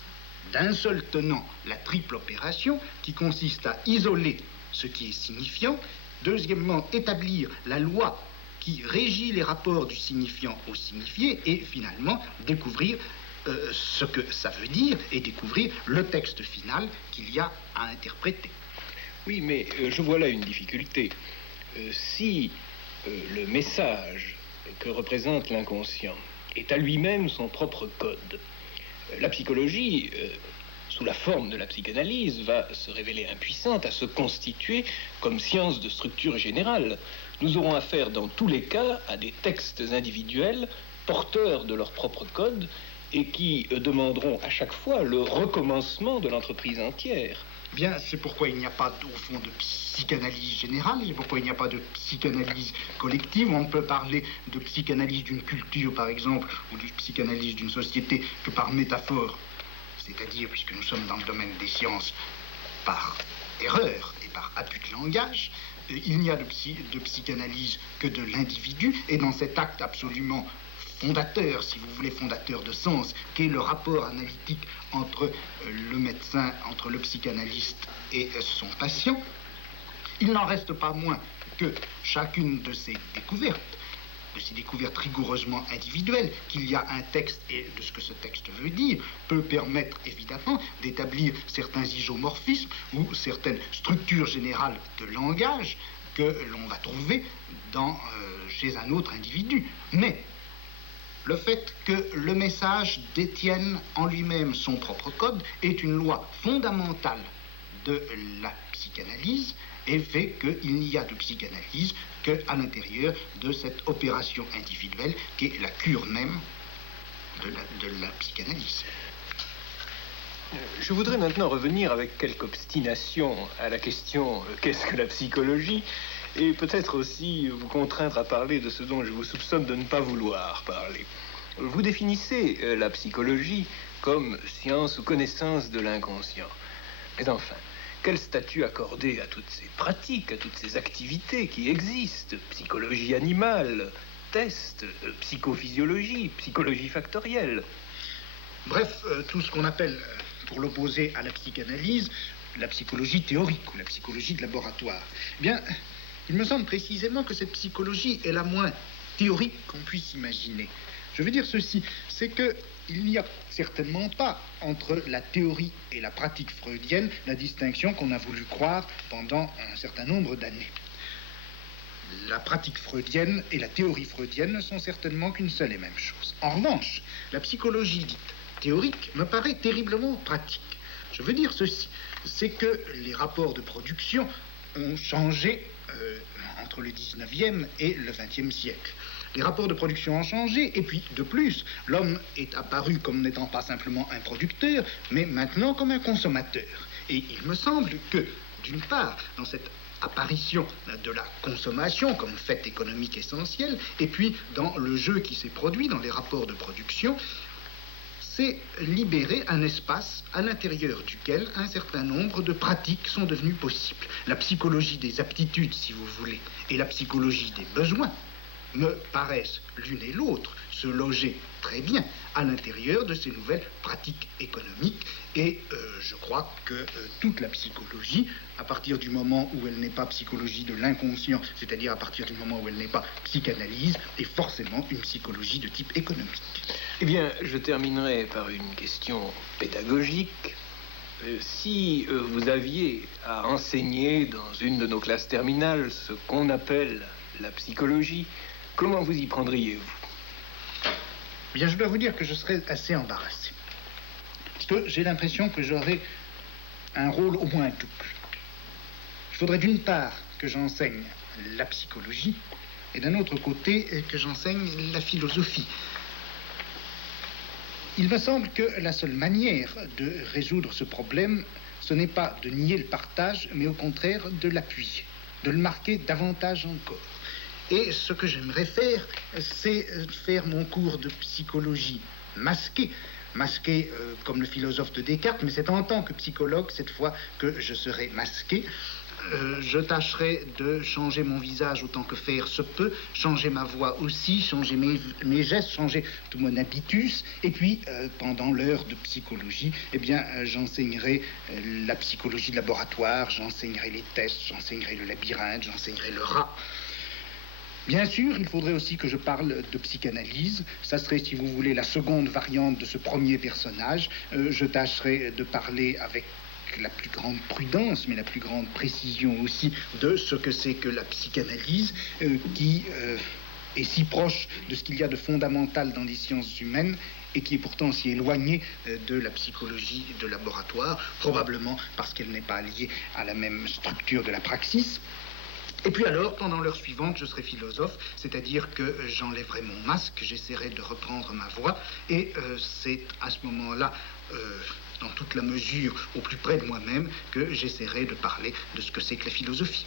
d'un seul tenant la triple opération qui consiste à isoler ce qui est signifiant, deuxièmement, établir la loi qui régit les rapports du signifiant au signifié et finalement découvrir ce que ça veut dire et découvrir le texte final qu'il y a à interpréter. Oui, mais je vois là une difficulté. Si le message que représente l'inconscient est à lui-même son propre code, la psychologie, sous la forme de la psychanalyse, va se révéler impuissante à se constituer comme science de structure générale. Nous aurons affaire dans tous les cas à des textes individuels porteurs de leur propre code et qui demanderont à chaque fois le recommencement de l'entreprise entière. Bien, c'est pourquoi il n'y a pas, au fond, de psychanalyse générale, c'est pourquoi il n'y a pas de psychanalyse collective. On ne peut parler de psychanalyse d'une culture, par exemple, ou de psychanalyse d'une société que par métaphore, c'est-à-dire, puisque nous sommes dans le domaine des sciences, par erreur et par abus de langage. Il n'y a de psychanalyse que de l'individu, et dans cet acte absolument fondateur, si vous voulez, fondateur de sens, qu'est le rapport analytique entre le médecin, entre le psychanalyste et son patient, il n'en reste pas moins que chacune de ces découvertes rigoureusement individuelles, qu'il y a un texte et de ce que ce texte veut dire, peut permettre évidemment d'établir certains isomorphismes ou certaines structures générales de langage que l'on va trouver chez un autre individu. Mais le fait que le message détienne en lui-même son propre code est une loi fondamentale de la psychanalyse et fait qu'il n'y a de psychanalyse qu'à l'intérieur de cette opération individuelle qui est la cure même de la psychanalyse. Je voudrais maintenant revenir avec quelque obstination à la question qu'est-ce que la psychologie, et peut-être aussi vous contraindre à parler de ce dont je vous soupçonne de ne pas vouloir parler. Vous définissez la psychologie comme science ou connaissance de l'inconscient. Mais enfin, quel statut accorder à toutes ces pratiques, à toutes ces activités qui existent? Psychologie animale, tests, psychophysiologie, psychologie factorielle. Bref, tout ce qu'on appelle, pour l'opposer à la psychanalyse, la psychologie théorique ou la psychologie de laboratoire. Eh bien, il me semble précisément que cette psychologie est la moins théorique qu'on puisse imaginer. Je veux dire ceci, c'est qu'il n'y a certainement pas entre la théorie et la pratique freudienne la distinction qu'on a voulu croire pendant un certain nombre d'années. La pratique freudienne et la théorie freudienne ne sont certainement qu'une seule et même chose. En revanche, la psychologie dite théorique me paraît terriblement pratique. Je veux dire ceci, c'est que les rapports de production ont changé entre le 19e et le 20e siècle. Les rapports de production ont changé, et puis, de plus, l'homme est apparu comme n'étant pas simplement un producteur, mais maintenant comme un consommateur. Et il me semble que, d'une part, dans cette apparition de la consommation comme fait économique essentiel, et puis dans le jeu qui s'est produit dans les rapports de production, c'est libérer un espace à l'intérieur duquel un certain nombre de pratiques sont devenues possibles. La psychologie des aptitudes, si vous voulez, et la psychologie des besoins me paraissent l'une et l'autre se loger très bien à l'intérieur de ces nouvelles pratiques économiques. Et je crois que toute la psychologie, à partir du moment où elle n'est pas psychologie de l'inconscient, c'est-à-dire à partir du moment où elle n'est pas psychanalyse, est forcément une psychologie de type économique. Eh bien, je terminerai par une question pédagogique. Si vous aviez à enseigner dans une de nos classes terminales ce qu'on appelle la psychologie, comment vous y prendriez-vous? Bien, je dois vous dire que je serais assez embarrassé. Parce que j'ai l'impression que j'aurais un rôle au moins double. Il faudrait d'une part que j'enseigne la psychologie et d'un autre côté que j'enseigne la philosophie. Il me semble que la seule manière de résoudre ce problème, ce n'est pas de nier le partage, mais au contraire de l'appuyer, de le marquer davantage encore. Et ce que j'aimerais faire, c'est faire mon cours de psychologie masqué comme le philosophe de Descartes, mais c'est en tant que psychologue, cette fois, que je serai masqué. Je tâcherai de changer mon visage autant que faire se peut, changer ma voix aussi, changer mes gestes, changer tout mon habitus. Et puis, pendant l'heure de psychologie, eh bien, j'enseignerai la psychologie de laboratoire, j'enseignerai les tests, j'enseignerai le labyrinthe, j'enseignerai le rat. Bien sûr, il faudrait aussi que je parle de psychanalyse. Ça serait, si vous voulez, la seconde variante de ce premier personnage. Je tâcherai de parler avec la plus grande prudence, mais la plus grande précision aussi, de ce que c'est que la psychanalyse, qui est si proche de ce qu'il y a de fondamental dans les sciences humaines et qui est pourtant si éloignée de la psychologie de laboratoire, probablement parce qu'elle n'est pas liée à la même structure de la praxis. Et puis alors, pendant l'heure suivante, je serai philosophe, c'est-à-dire que j'enlèverai mon masque, j'essaierai de reprendre ma voix, et c'est à ce moment-là, dans toute la mesure, au plus près de moi-même, que j'essaierai de parler de ce que c'est que la philosophie.